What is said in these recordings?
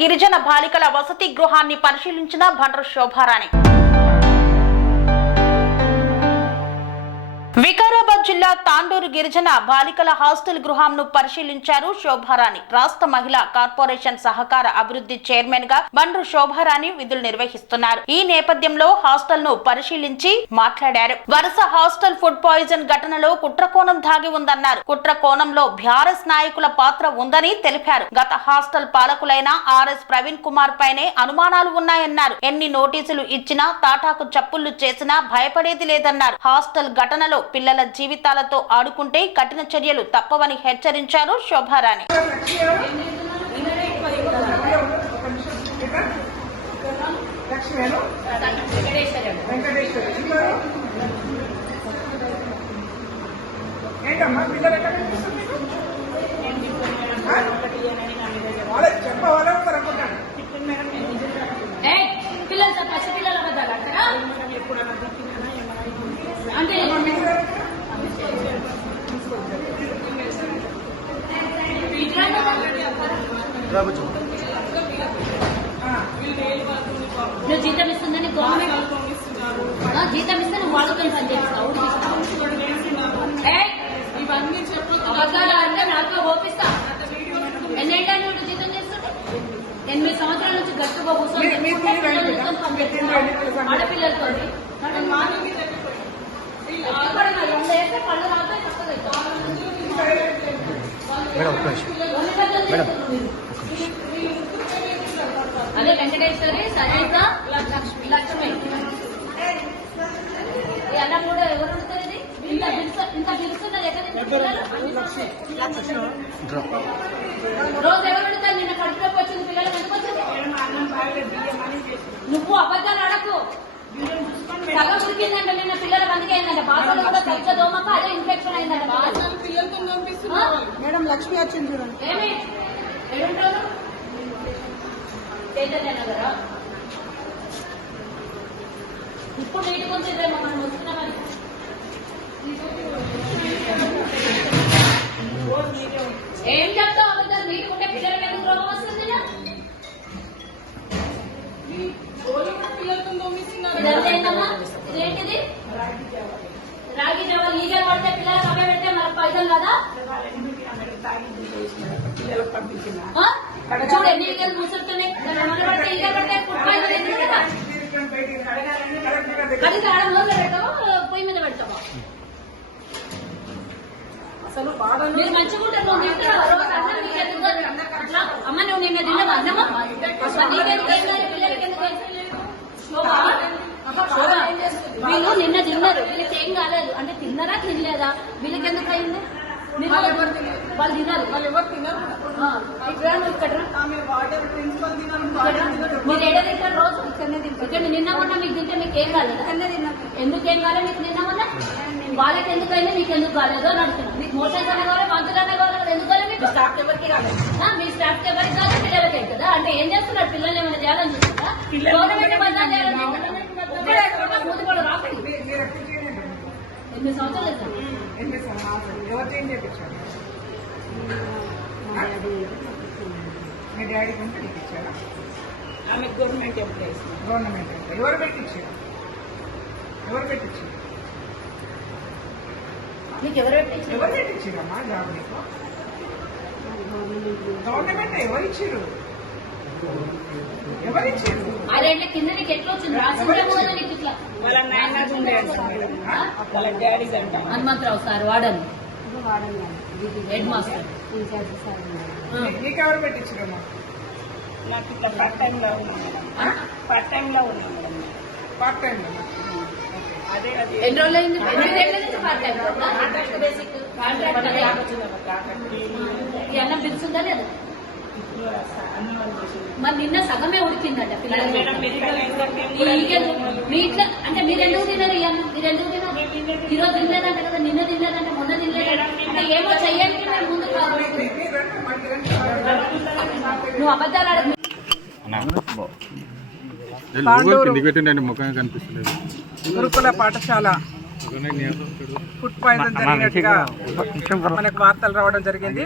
గిరిజన బాలికల వసతి గృహాన్ని పరిశీలించిన బండ్రు శోభారాణి. నిజామాబాద్ జిల్లా తాండూరు గిరిజన బాలికల హాస్టల్ గృహంను పరిశీలించారు శోభారాణి. రాష్ట్ర మహిళా కార్పొరేషన్ సహకార అభివృద్ధి చైర్మన్గా బండ్రు శోభారాణి విధులు నిర్వహిస్తున్నారు. ఈ నేపథ్యంలో హాస్టల్ను పరిశీలించి మాట్లాడారు. వరుస హాస్టల్ ఫుడ్ పాయిజన్ ఘటనలో కుట్రకోణం దాగి ఉందన్నారు. కుట్రకోణంలో బీఆర్ఎస్ నాయకుల పాత్ర ఉందని తెలిపారు. గత హాస్టల్ పాలకులైన ఆర్ఎస్ ప్రవీణ్ కుమార్ పైనే అనుమానాలు ఉన్నాయన్నారు. ఎన్ని నోటీసులు ఇచ్చినా తాటాకు చప్పుళ్ళు చేసినా భయపడేది లేదన్నారు. హాస్టల్ ఘటనలో పిల్లల జీవితం జీవితాలతో ఆడుకుంటే కఠిన చర్యలు తప్పవని హెచ్చరించారు శోభారాణి. ఏంటమ్మా పిల్లలు ఎక్కడ కనిపిస్తుంది మీకు? ఆ? వాళ్ళే చెప్ప వాళ్ళే ఉంటారు అనుకుంటాను ఏయ్, పిల్లలతో పసి పిల్లల అబద్ధాలు అంటారా అంటే నువ్వు జీతం ఇస్తుందని గవర్నమెంట్ జీతం ఇస్తే నువ్వు వాళ్ళతో పని చేస్తావు ఇవన్నీ అంటే నాకు ఓపిస్తా. ఎన్నేళ్ళ నువ్వు జీతం చేస్తుంటే? ఎనిమిది సంవత్సరాల నుంచి గట్టుగా కూర్చొని మీ- మీ పిల్లలు పిల్లలతో ఎంత? పని మీ పిల్లలు ఎంత చేస్తున్నావు. సంగతి? ఆడపిల్లలతో మార్నింగ్ వెళ్ళిపోయి అదే వెంకటేశ్వరి సరిత లక్ష్మి లక్ష్మి ఈ అన్నం కూడా ఎవరు ఉంటారు ఇది ఇంత బిల్సు ఇంత బిల్సున్నది ఎక్కడ నుంచి పిల్లలు? రోజు ఎవరు ఉంటారు నిన్న కడుపులోకి వచ్చింది పిల్లలు ఎందుకు వచ్చింది నువ్వు అబద్ధాలు అడకు సగం ఉడికిందంటే నిన్న పిల్లలకు అందుకే అయిందంట. బాసలు కూడా సరిగ్గా దోమక అదే ఇన్ఫెక్షన్ అయిందంట మేడం లక్ష్మి వచ్చింది చూడండి. ఏమి? ఏడుంటారు? చైతన్య నగరా ఇప్పుడు నీటి కొంచెం మనం వస్తున్నామని ఏం చెప్తావు అబద్ధాలు నీటి ఉంటే పిల్లలకి ఎందుకు రోగం వస్తుంది ఇదేంటిది? రాగి జవాలు ఈ జవాలు పడితే పిల్లలకు అవే పెడితే మనకు పైసలు కదా చూడు ఎన్ని ఈగలు పడితే ఈగలు పడితే పెడతావా? పొయ్యి మీద పెడతావా? అసలు మీరు మంచిగా ఉంటారు అమ్మ నువ్వు నిన్న తిన్నావా అన్నమా వీళ్ళు నిన్న తిన్నారు. వీళ్ళకి ఏం కాలేదు. అంటే తిన్నారా తినలేదా? వీళ్ళకి ఎందుకు అయింది? వాళ్ళు తిన్నారు. వాళ్ళు ఎవరు తినరు. మీరు ఏడ తింటారు రోజు? ఇక్కడ నిన్న మొన్న మీకు తింటే మీకు ఏం కాలేదు? ఎందుకు ఏం కాలేదు మీకు నిన్న మొన్న? వాళ్ళకి ఎందుకు అయింది? మీకు ఎందుకు కాలేదు అని అడుగుతున్నా. మీకు మోషన్స్ అనే కావాలి మందులు అనే కావాలి మరి ఎందుకు కాలేదు మీకు స్టాఫ్ ఎవరికి కాలేదు మీ స్టాఫ్ ఎవరికి కాదు పిల్లలకి కదా? అంటే ఏం చేస్తున్నారు? పిల్లల్ని ఏమైనా చేయాలని చూస్తున్నారా? గవర్నమెంట్ బద్దాలు చేయాలని కూడా రాకండి ఎనిమిది సంవత్సరాలు సార్ ఏం చేస్తాను ఎవరు ఏం చేయించారు మీ డాడీ కొంటే నీకు ఇచ్చారా ఆమె గవర్నమెంట్ ఎంప్లాయీస్. గవర్నమెంట్ ఎవరు పెట్టించారు? ఎవరు పెట్టించారు? మీకు ఎవరు పెట్టించారు? ఎవరు పెట్టించారమ్మా జాబ్ నీకు? గవర్నమెంట్ ఎవరు ఇచ్చారు ఎవరు ఇచ్చారు ఆరేళ్ళ కింద నీకు ఎట్లా వచ్చింది? రాసిందేమో కదా నీకు ఇట్లా? వాళ్ళ నాయన అంట. హనుమంతరావు సార్ వాడని. Headmaster. నీకెవరు పెట్టించారమ్మా నాకు ఇట్లా పార్ట్ టైం లో ఉన్నా మేడం. పార్ట్ టైం లో ఉన్నా పార్ట్ టైం ఎన్ని రోజులు అయింది ఎనిమిది ఏళ్ళ నుంచి part time contract basic contract అదే. ఈ అన్నం పిలుస్తుందా లేదా మరి నిన్న సగమే ఉడికిందంట? మీ ఇంట్లో అంటే మీరు ఎందుకు తిన్నారు మీరు ఎందుకు తిన్నారు ఈ రోజు తినలేదంట కదా నిన్న తినలేదంట మొన్న తినలేదంట అంటే ఏమో చెయ్యాలి ముందు కాదు నువ్వు అబద్ధాలు ఆడ గురుకుల పాఠశాల. ఫుడ్ పాయిజన్ జరిగినట్టుగా మనకు వార్తలు రావడం జరిగింది.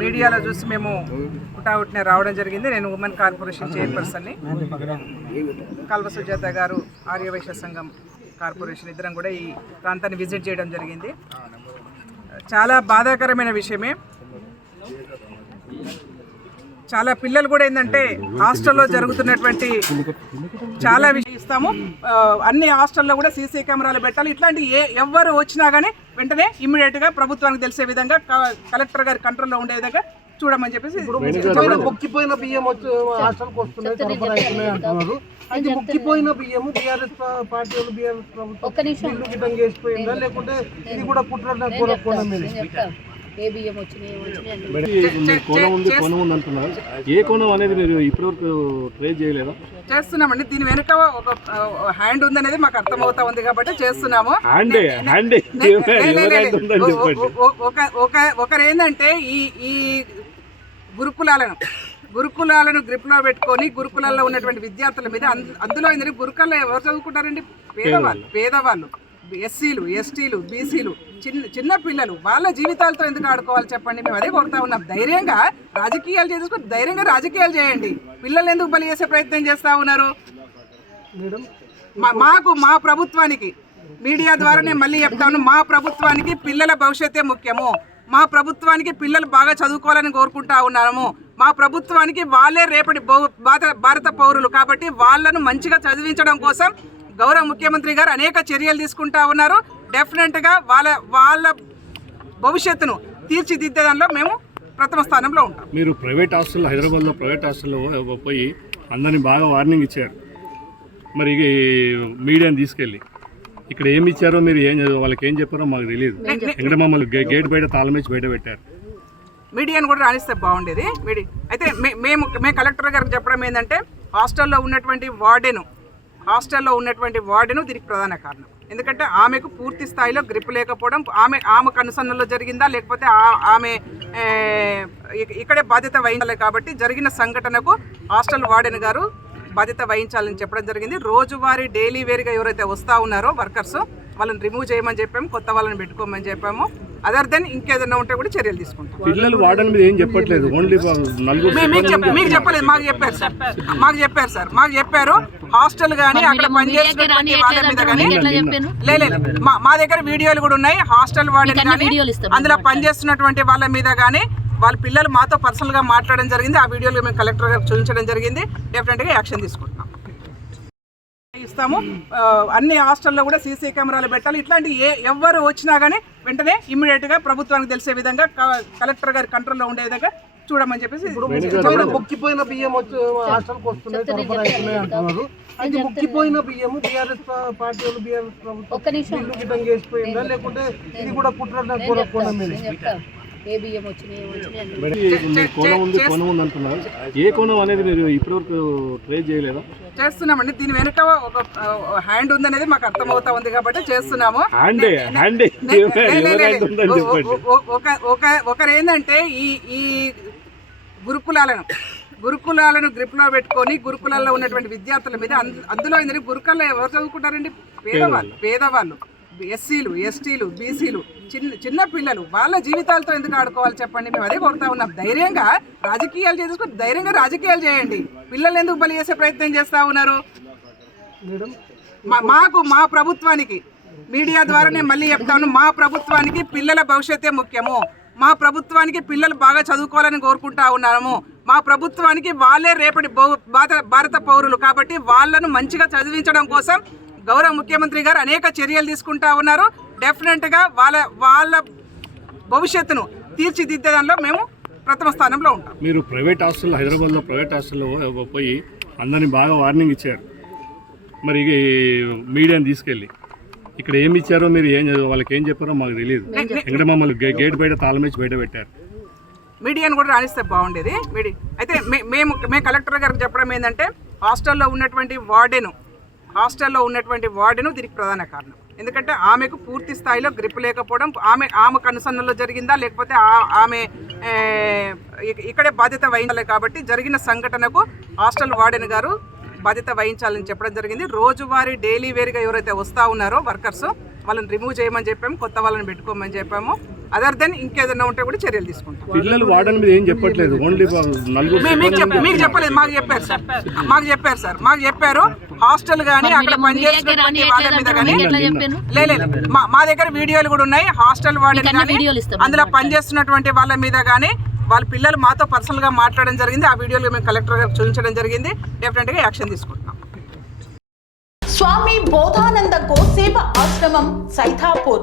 మీడియాలో చూసి మేము పుటావుటిన రావడం జరిగింది. నేను ఉమెన్ కార్పొరేషన్ చైర్పర్సన్ని కల్వ సుజాత గారు ఆర్యవైశ్య సంఘం కార్పొరేషన్ ఇద్దరం కూడా ఈ ప్రాంతాన్ని విజిట్ చేయడం జరిగింది. చాలా బాధాకరమైన విషయమే. చాలా పిల్లలు కూడా ఏంటంటే హాస్టల్లో జరుగుతున్నటువంటి చాలా విషయం ఇస్తాము. అన్ని హాస్టల్లో కూడా సీసీ కెమెరాలు పెట్టాలి. ఇట్లాంటి ఏ ఎవ్వరు వచ్చినా కానీ వెంటనే ఇమ్మీడియట్గా ప్రభుత్వానికి తెలిసే విధంగా కలెక్టర్ గారి కంట్రోల్లో ఉండే విధంగా చూడమని చెప్పేసి ముక్కిపోయిన ముక్కిపోయిన బియ్యం వచ్చి హాస్టల్కి వస్తున్నాయి సరఫరా అవుతున్నాయి అంటున్నారు. అది ముక్కిపోయిన బియ్యం బీఆర్ఎస్ పార్టీ వాళ్ళు బీఆర్ఎస్ ప్రభుత్వం చేసిపోయిందా? లేకుంటే ఇది కూడా కుట్ర ఏ బియ్యం వచ్చినాయి ఏం వచ్చినాయి అన్ని. మరి మీరు కోణం ఉంది కోణం ఉంది అంటున్నారు. ఏ కోణం అనేది మీరు ఇప్పటివరకు ట్రేస్ చేయలేదా? చేస్తున్నామండి. దీని వెనుక ఒక హ్యాండ్ ఉందనేది మాకు అర్థమవుతా ఉంది కాబట్టి చేస్తున్నాము. హ్యాండే హ్యాండే. లే- లే- లే- లే- ఎవరైతే ఉందని ఓ- చెప్పండి. ఓ- ఓ- ఒక ఒక ఒకరు ఏంటంటే ఈ ఈ గురుకులాలను గురుకులాలను గ్రిప్లో పెట్టుకొని గురుకులాల్లో ఉన్నటువంటి విద్యార్థుల మీద అందు- అందులో ఏంటంటే గురుకుల్లో ఎవరు చదువుకుంటారండి? పేదవాళ్ళు. పేదవాళ్ళు. ఎస్సీలు ఎస్టీలు బీసీలు చిన్న చిన్న పిల్లలు వాళ్ళ జీవితాలతో ఎందుకు ఆడుకోవాలి చెప్పండి? మేము అదే కోరుతా ఉన్నాం. ధైర్యంగా రాజకీయాలు చేసుకుని ధైర్యంగా రాజకీయాలు చేయండి. పిల్లలు ఎందుకు బలి చేసే ప్రయత్నం చేస్తా ఉన్నారు? మాకు మా ప్రభుత్వానికి మీడియా ద్వారా నేను మళ్ళీ చెప్తాను మా ప్రభుత్వానికి పిల్లల భవిష్యత్తే ముఖ్యము. మా ప్రభుత్వానికి పిల్లలు బాగా చదువుకోవాలని కోరుకుంటా ఉన్నాము. మా ప్రభుత్వానికి వాళ్ళే రేపటి భారత పౌరులు కాబట్టి వాళ్ళను మంచిగా చదివించడం కోసం గౌరవ ముఖ్యమంత్రి గారు అనేక చర్యలు తీసుకుంటా ఉన్నారు. డెఫినెట్గా వాళ్ళ వాళ్ళ భవిష్యత్తును తీర్చిదిద్దే దానిలో మేము ప్రథమ స్థానంలో ఉంటాం. మీరు ప్రైవేట్ హాస్టల్ హైదరాబాద్లో ప్రైవేట్ హాస్టల్లో పోయి అందరిని బాగా వార్నింగ్ ఇచ్చారు. మరి మీడియాని తీసుకెళ్ళి ఇక్కడ ఏమి ఇచ్చారో మీరు ఏం వాళ్ళకి ఏం చెప్పారో మాకు తెలియదు. ఎక్కడ మమ్మల్ని గేట్ బయట తాళమేసి బయట పెట్టారు. మీడియాను కూడా రాణిస్తే బాగుండేది. మీడి అయితే మే- మేము మేము కలెక్టర్ గారికి చెప్పడం ఏంటంటే హాస్టల్లో ఉన్నటువంటి వార్డెను హాస్టల్లో ఉన్నటువంటి వార్డును దీనికి ప్రధాన కారణం. ఎందుకంటే ఆమెకు పూర్తి స్థాయిలో గ్రిప్ లేకపోవడం ఆమె ఆమె కనుసన్నలో జరిగిందా లేకపోతే ఆ- ఆమె ఇక్కడే బాధ్యత వహించాలి కాబట్టి జరిగిన సంఘటనకు హాస్టల్ వార్డెన్ గారు బాధ్యత వహించాలని చెప్పడం జరిగింది. రోజువారీ డైలీ వేరుగా ఎవరైతే వస్తూ ఉన్నారో వర్కర్స్ వాళ్ళని రిమూవ్ చేయమని చెప్పాము కొత్త వాళ్ళని పెట్టుకోమని చెప్పాము. అదర్ దెన్ ఇంకేదైనా ఉంటే కూడా చర్యలు తీసుకుంటాం. పిల్లలు వాడని మీద ఏం చెప్పట్లేదు. ఓన్లీ మీకు చెప్ప- మీకు చెప్పలేదు. మాకు చెప్పారు సార్. మాకు చెప్పారు సార్. మాకు చెప్పారు. హాస్టల్ కానీ అక్కడ పనిచేస్తున్నటువంటి వాళ్ళ మీద కానీ ఎట్లా చెప్పాను లే లే, లే. మా మా దగ్గర వీడియోలు కూడా ఉన్నాయి. హాస్టల్ అన్ని కానీ. అందులో పనిచేస్తున్నటువంటి వాళ్ళ మీద కానీ వాళ్ళ పిల్లలు మాతో పర్సనల్గా మాట్లాడడం జరిగింది. ఆ వీడియోలు మేము కలెక్టర్ గారికి చూపించడం జరిగింది. డెఫినెట్గా యాక్షన్ తీసుకుంటున్నాం ఇస్తాము అన్ని హాస్టల్లో కూడా సీసీ కెమెరాలు పెట్టాలి. ఇట్లాంటి ఏ ఎవ్వరు వచ్చినా కానీ వెంటనే ఇమ్మీడియట్గా ప్రభుత్వానికి తెలిసే విధంగా కలెక్టర్ గారి కంట్రోల్లో ఉండే విధంగా చూడమని చెప్పేసి ముక్కిపోయిన ముక్కిపోయిన బియ్యం హాస్టల్కి వస్తున్నాయి అంటున్నారు. అది ముక్కిపోయిన బీఆర్ఎస్ పార్టీ వాళ్ళు బీఆర్ఎస్ ప్రభుత్వం చేసిపోయిందా? లేకుంటే ఇది కూడా కుట్ర ఏ బియ్యం వచ్చినాయి ఏం వచ్చినాయి అన్ని. మరి మీరు కోణం ఉంది కోణం ఉంది అంటున్నారు. ఏ కోణం అనేది మీరు ఇప్పటివరకు ట్రేస్ చేయలేదా? చేస్తున్నామండి. దీని వెనుక ఒక హ్యాండ్ ఉందనేది మాకు అర్థమవుతా ఉంది కాబట్టి చేస్తున్నాము. హ్యాండే హ్యాండే. లే- లే- లే- లే- ఎవరైతే ఉందని ఓ- చెప్పండి. ఓ- ఓ- ఒక ఒక ఒకరు ఏంటంటే ఈ ఈ గురుకులాలను గురుకులాలను గ్రిప్లో పెట్టుకొని గురుకులాల్లో ఉన్నటువంటి విద్యార్థుల మీద అందు- అందులో ఏంటంటే గురుకుల్లో ఎవరు చదువుకుంటారండి? పేదవాళ్ళు. పేదవాళ్ళు. ఎస్సీలు ఎస్టీలు బీసీలు చిన్న చిన్న పిల్లలు వాళ్ళ జీవితాలతో ఎందుకు ఆడుకోవాలి చెప్పండి? మేము అదే కోరుతా ఉన్నాం. ధైర్యంగా రాజకీయాలు చేసుకుని ధైర్యంగా రాజకీయాలు చేయండి. పిల్లలు ఎందుకు బలి చేసే ప్రయత్నం చేస్తా ఉన్నారు? మాకు మా ప్రభుత్వానికి మీడియా ద్వారా నేను మళ్ళీ చెప్తాను మా ప్రభుత్వానికి పిల్లల భవిష్యత్తే ముఖ్యము. మా ప్రభుత్వానికి పిల్లలు బాగా చదువుకోవాలని కోరుకుంటా ఉన్నాము. మా ప్రభుత్వానికి వాళ్ళే రేపటి భారత భారత పౌరులు కాబట్టి వాళ్ళను మంచిగా చదివించడం కోసం గౌరవ ముఖ్యమంత్రి గారు అనేక చర్యలు తీసుకుంటా ఉన్నారు. డెఫినెట్గా వాళ్ళ వాళ్ళ భవిష్యత్తును తీర్చిదిద్దే దానిలో మేము ప్రథమ స్థానంలో ఉంటాం. మీరు ప్రైవేట్ హాస్టల్ హైదరాబాద్లో ప్రైవేట్ హాస్టల్లో పోయి అందరిని బాగా వార్నింగ్ ఇచ్చారు. మరి మీడియాని తీసుకెళ్ళి ఇక్కడ ఏమి ఇచ్చారో మీరు ఏం వాళ్ళకి ఏం చెప్పారో మాకు తెలియదు. ఎక్కడ మమ్మల్ని గేట్ బయట తాళమేసి బయట పెట్టారు. మీడియాను కూడా రాణిస్తే బాగుండేది. అయితే మే- మేము మేము కలెక్టర్ గారికి చెప్పడం ఏంటంటే హాస్టల్లో ఉన్నటువంటి వార్డెను హాస్టల్లో ఉన్నటువంటి వార్డెను దీనికి ప్రధాన కారణం. ఎందుకంటే ఆమెకు పూర్తి స్థాయిలో గ్రిప్ లేకపోవడం ఆమె ఆమె కనుసన్నలో జరిగిందా లేకపోతే ఆమె ఇక్కడే బాధ్యత వహించాలి కాబట్టి జరిగిన సంఘటనకు హాస్టల్ వార్డెన్ గారు బాధ్యత వహించాలని చెప్పడం జరిగింది. రోజువారీ డైలీ వేరుగా ఎవరైతే వస్తూ ఉన్నారో వర్కర్స్ వాళ్ళని రిమూవ్ చేయమని చెప్పాము కొత్త వాళ్ళని పెట్టుకోమని చెప్పాము. అదర్ దెన్ ఇంకేదైనా ఉంటే కూడా చర్యలు తీసుకుంటాం. పిల్లలు వార్డెన్ మీద ఏం చెప్పట్లేదు. ఓన్లీ మీకు చెప్ప మీకు చెప్పలేదు మాకు చెప్పారు సార్. మాకు చెప్పారు సార్. మాకు చెప్పారు హాస్టల్ కానీ అక్కడ పనిచేస్తున్నటువంటి వాళ్ళ మీద కానీ లే లే, లే. మా మా దగ్గర వీడియోలు కూడా ఉన్నాయి. హాస్టల్ వార్డెన్ కానీ అందులో పనిచేస్తున్నటువంటి వాళ్ళ మీద కానీ వాళ్ళ పిల్లలు మాతో పర్సనల్గా మాట్లాడడం జరిగింది. ఆ వీడియోలు మేము కలెక్టర్ గారికి చూపించడం జరిగింది. డెఫినెట్గా యాక్షన్ తీసుకుంటున్నాం. స్వామి బోధానంద గోసేవ ఆశ్రమం సైథాపూర్